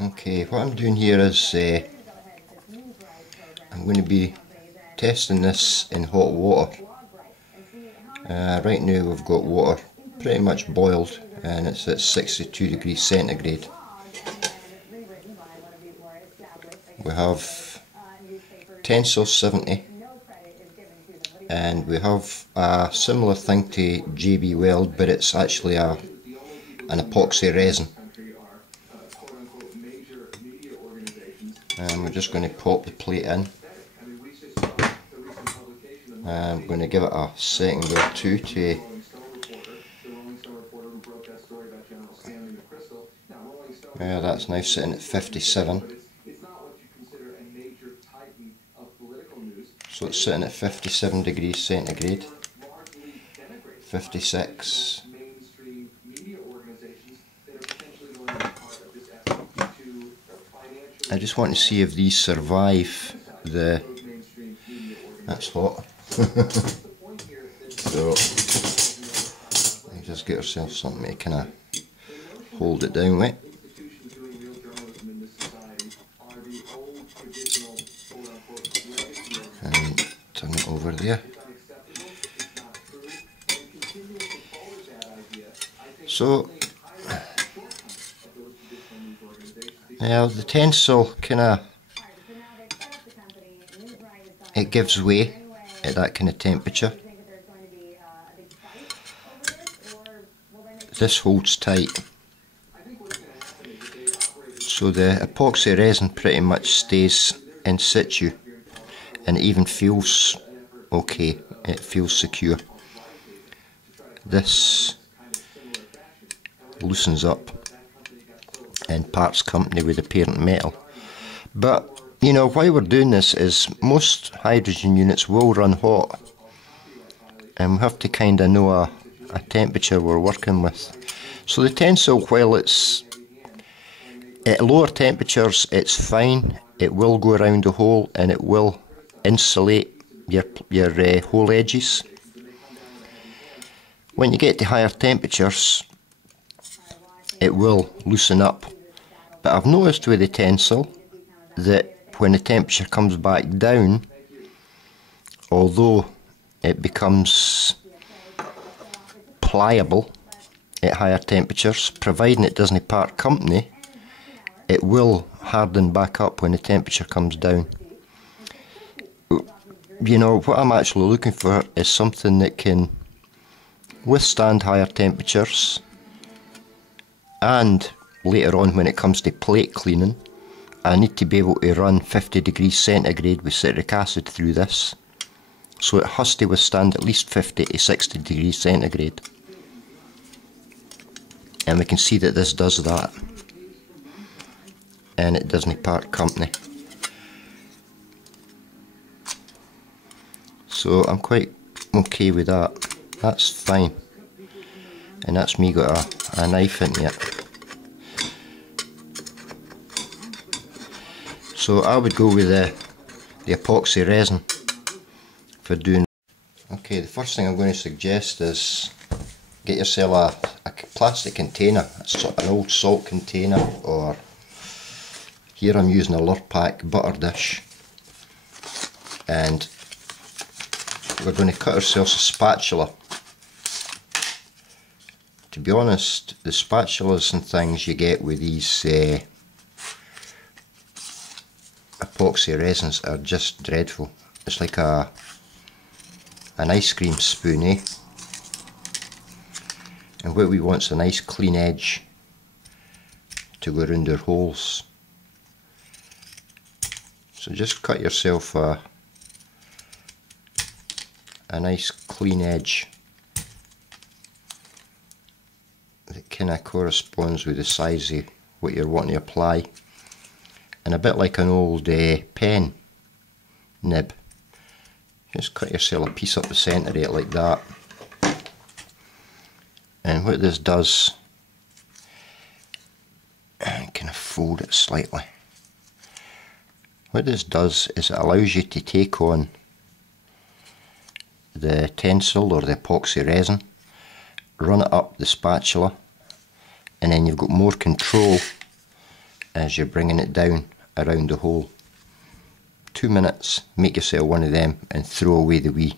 Okay, what I'm doing here is I'm going to be testing this in hot water. Right now we've got water pretty much boiled and it's at 62 degrees centigrade. We have tensol 70 and we have a similar thing to JB Weld, but it's actually an epoxy resin. And we're just going to pop the plate in. I'm going to give it a second or two to that's now sitting at 57. So it's sitting at 57 degrees centigrade. 56. I just want to see if these survive the... That's hot. So, you just get yourself something to kind of hold it down with. And turn it over there. So, now the tensol it gives way at that kind of temperature. This holds tight. So the epoxy resin pretty much stays in situ and it even feels okay, it feels secure. This loosens up and parts company with the parent metal. But you know, why we're doing this is most hydrogen units will run hot and we have to kind of know a temperature we're working with. So the tensol, while it's at lower temperatures, it's fine. It will go around the hole and it will insulate your hole edges. When you get to higher temperatures, it will loosen up. But I've noticed with the tensol that when the temperature comes back down, although it becomes pliable at higher temperatures, providing it doesn't part company, it will harden back up when the temperature comes down. You know, what I'm actually looking for is something that can withstand higher temperatures, and later on when it comes to plate cleaning, I need to be able to run 50 degrees centigrade with citric acid through this. So it has to withstand at least 50 to 60 degrees centigrade. And we can see that this does that. And it doesn't part company. So I'm quite okay with that. That's fine. And that's me got a knife in it. So I would go with the epoxy resin for doing. Okay, the first thing I'm going to suggest is get yourself a plastic container, an old salt container, or here I'm using a Lurpak butter dish, and we're going to cut ourselves a spatula. To be honest, the spatulas and things you get with these epoxy resins are just dreadful. It's like an ice cream spoon, eh? And what we want is a nice clean edge to go around our holes. So just cut yourself a nice clean edge that kind of corresponds with the size of what you're wanting to apply. And a bit like an old pen nib, just cut yourself a piece up the centre of it like that. And what this does, kind of fold it slightly. What this does is it allows you to take on the tensol or the epoxy resin, run it up the spatula, and then you've got more control as you're bringing it down around the hole. 2 minutes, make yourself one of them and throw away the wee.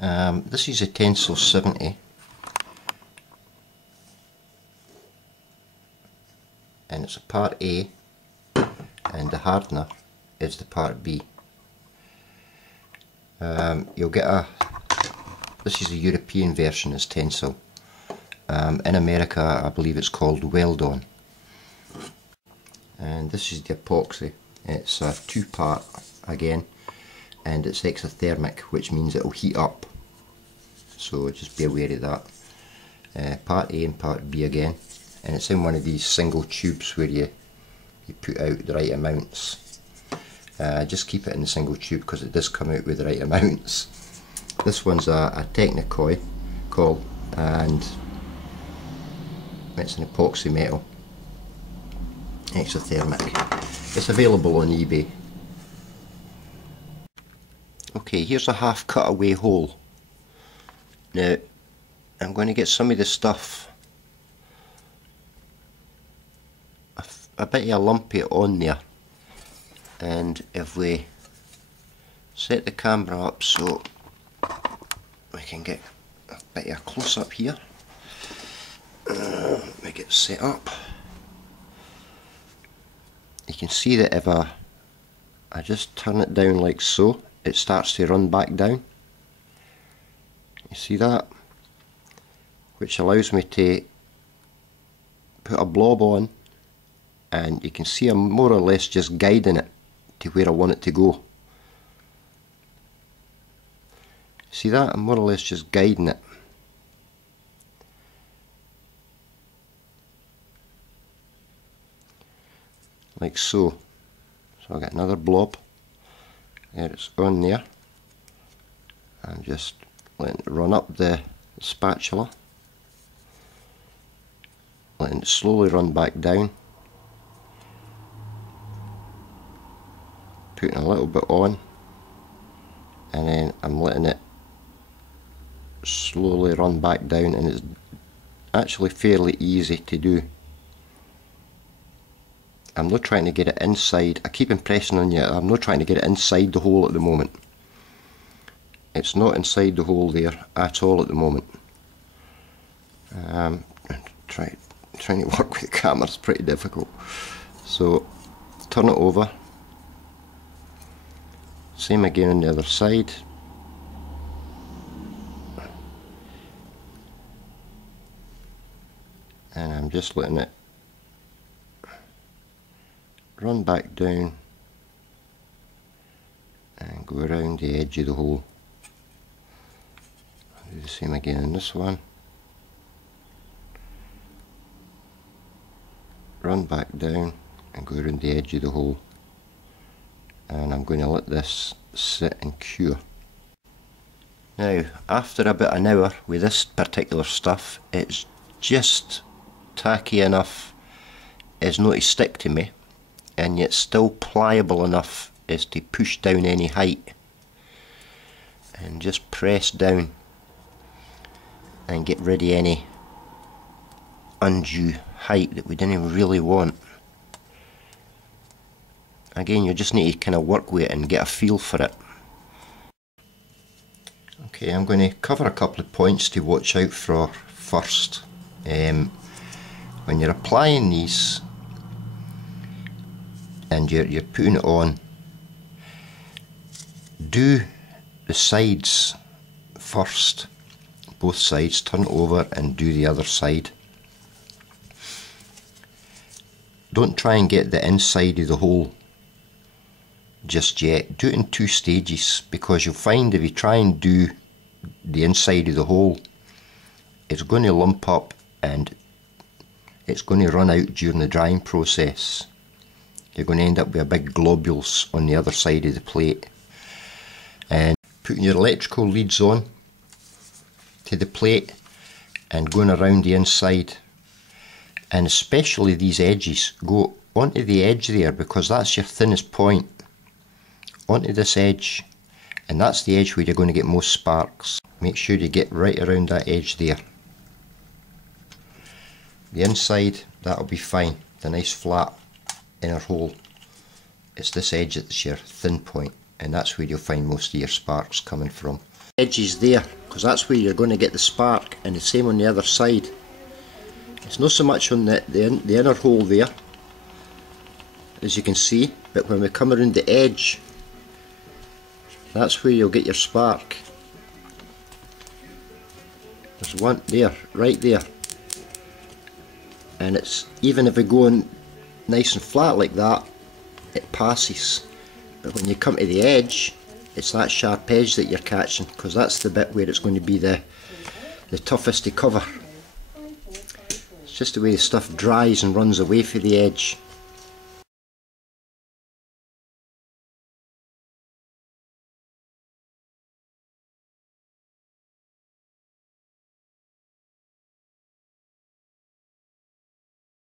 This is a tensol 70, and it's a part A, and the hardener is the part B. You'll get this is a European version, is tensol. In America I believe it's called Weld on. And this is the epoxy. It's a 2-part again, and it's exothermic, which means it'll heat up, so just be aware of that. Part A and part B again, and it's in one of these single tubes where you put out the right amounts. Just keep it in the single tube because it does come out with the right amounts. This one's a Technicoil coil, and it's an epoxy metal, exothermic. It's available on eBay. Okay, here's a half cut away hole. Now I'm going to get some of the stuff, a bit of a lumpy on there, and if we set the camera up so we can get a bit of a close up here, make it set up. You can see that if I just turn it down like so, it starts to run back down. You see that? Which allows me to put a blob on, and you can see I'm more or less just guiding it to where I want it to go. See that? I'm more or less just guiding it. Like so. So I'll get another blob. There, it's on there. I'm just letting it run up the spatula, letting it slowly run back down, putting a little bit on, and then I'm letting it slowly run back down, and it's actually fairly easy to do. I'm not trying to get it inside. I keep impressing on you, I'm not trying to get it inside the hole at the moment. It's not inside the hole there at all at the moment. Trying to work with the camera is pretty difficult. So turn it over. Same again on the other side. And I'm just letting it run back down and go around the edge of the hole. I'll do the same again in this one. Run back down and go around the edge of the hole. And I'm going to let this sit and cure. Now, after about an hour with this particular stuff, it's just tacky enough as not to stick to me, and yet still pliable enough as to push down any height, and just press down and get rid of any undue height that we didn't really want. Again, you just need to kind of work with it and get a feel for it. Okay, I'm going to cover a couple of points to watch out for first. When you're applying these and you're putting it on, do the sides first, both sides, turn it over and do the other side. Don't try and get the inside of the hole just yet. Do it in 2 stages, because you'll find if you try and do the inside of the hole, it's going to lump up and it's going to run out during the drying process. You're going to end up with a big globules on the other side of the plate. And putting your electrical leads on to the plate and going around the inside, and especially these edges, go onto the edge there, because that's your thinnest point, onto this edge, and that's the edge where you're going to get most sparks. Make sure you get right around that edge there. The inside, that'll be fine. the nice flat inner hole, it's this edge that's your thin point, and that's where you'll find most of your sparks coming from. Edge is there because that's where you're going to get the spark, and the same on the other side. It's not so much on the inner hole there, as you can see, but when we come around the edge, that's where you'll get your spark. There's one there, right there, and it's, even if we go in nice and flat like that, it passes, but when you come to the edge, it's that sharp edge that you're catching, because that's the bit where it's going to be the toughest to cover. It's just the way the stuff dries and runs away from the edge.